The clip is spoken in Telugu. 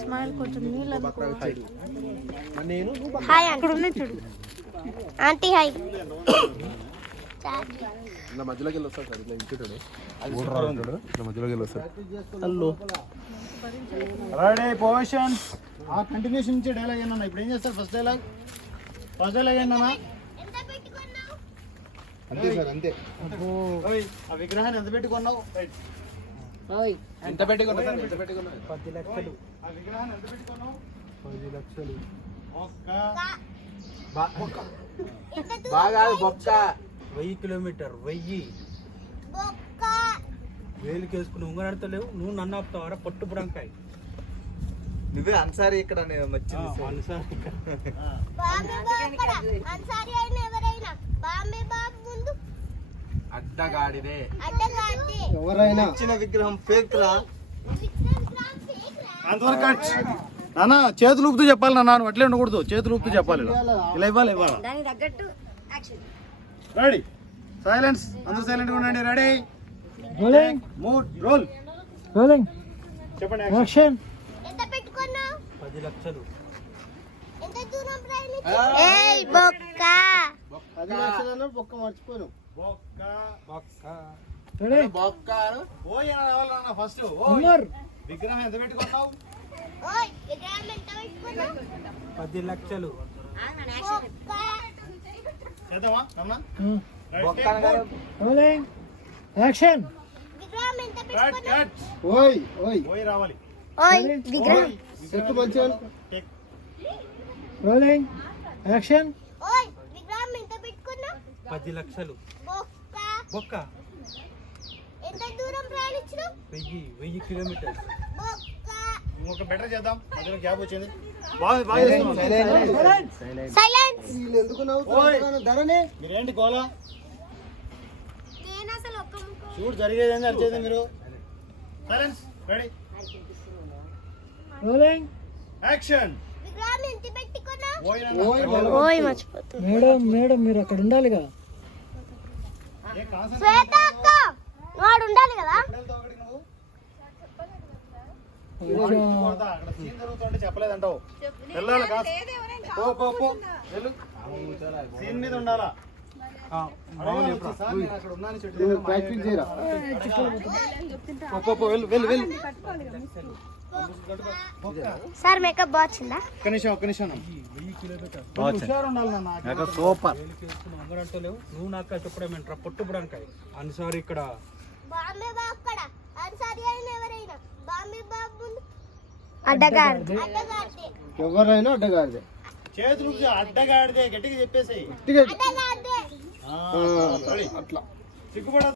స్మైల్ కొంచెం నీళ్ళు హాయ్ అక్కడ ఉన్నాయి చూడు ఆంటీ హాయ్ మధ్యలోకి వెళ్ళి వస్తాడు సార్ ఇట్లా ఇంచుతాడు మధ్యలోకి వెళ్ళి వస్తాడు హలో రెడీ పొజిషన్స్ ఆ కంటిన్యూషన్ నుంచి డైలాగ్ ఏంటన్నా ఇప్పుడు ఏం చేస్తారు ఫస్ట్ డైలాగ్ ఏంటన్నా అంతే సార్ అంతే ఆ విగ్రహాన్ని ఎంత పెట్టుకున్నావు ఎంత పెట్టుకున్నావు 10 లక్షలు ఆ విగ్రహాన్ని ఎంత పెట్టుకున్నావు 10 లక్షలు బాగా బొక్క 1000 కిలోమీటర్ 1000 వేసుకుని ఉంగరాడతలేవు నువ్వు నన్ను ఆపుతావారా పట్టు బుడంకాయ నువ్వే అన్సారీ ఇక్కడ వచ్చింది అడ్డగాడిదే ఎవరైనా ఇచ్చిన విగ్రహం ఫేక్ రా అంతవరకు నాన్న చేతులు ఊపుతూ చెప్పాలి నాన్న నువ్వు అట్లే ఉండకూడదు చేతులు ఊపుతూ చెప్పాలి ఇలా ఇవ్వాలి రెడీ సైలెన్స్ అందరూ సైలెంట్గా ఉండండి రెడీ మూడ్ రోల్ చెప్పండి యాక్షన్ 10 లక్షలు ఏయ్ బొక్క 10 లక్షలను బొక్క మర్చిపోను బొక్క ఓయ్ అని రావాలి నాన్న ఫస్ట్ విగ్రహం ఎంత పెట్టుకున్నావు 10 లక్షలు చేద్దామా రమణ యాక్షన్ ఓయ్ ఓయ్ రావాలి ఓయ్ విగ్రహం చెట్టు మంచిగా రోలింగ్ యాక్షన్ ఓయ్ విగ్రహం ఎంత పెట్టుకున్నావు 10 లక్షలు బొక్క ఎంత దూరం ప్రయాణించినావు 1000 కిలోమీటర్ ఇంకొక బెటర్ చేద్దాం మధ్యలో గ్యాప్ వచ్చింది సైలెన్స్ ఎందుకు నవ్వుతున్నారు ధరనే మీరేంటి గోలా నేను అసలు ఒక్క ముక్క షూట్ జరిగేది ఏంది అరిచేది మీరు సైలెన్స్ రెడీ రోలింగ్ యాక్షన్ విగ్రహం ఎంత పెట్టుకున్నావు ఓయ్ ఓయ్ మర్చిపోతున్నా మేడం మీరు అక్కడ ఉండాలిగా శ్వేత అక్క వాడు ఉండాలి కదా అక్కడ సీన్ జరుగుతుంటే చెప్పలేదంటావు వెళ్ళాలి కాదు పో వెళ్ళు సీన్ మీద ఉండాలా ప్రాక్టీస్ చేయరా వెళ్ళు సార్ మేకప్ బాగుందా ఒక్క నిమిషం 1000 కిలోమీటర్ హుషారు ఉండాలి నాన్న సూపర్ వేసుకుని ఉంగరాడతలేవు నువ్వు నాకు చెప్పడమేంట్రా పట్టు బుడంకాయ అన్సారి ఇక్కడ బాంబే బాబు అక్కడ అన్సారీ అయిన ఎవరైనా బాంబే బాబు అడ్డగాడిదే ఎవరైనా అడ్డగాడిదే చేతులు అడ్డగాడిదే గట్టిగా చెప్పేసి అడ్డగాడిదే అట్లా సిగ్గుపడ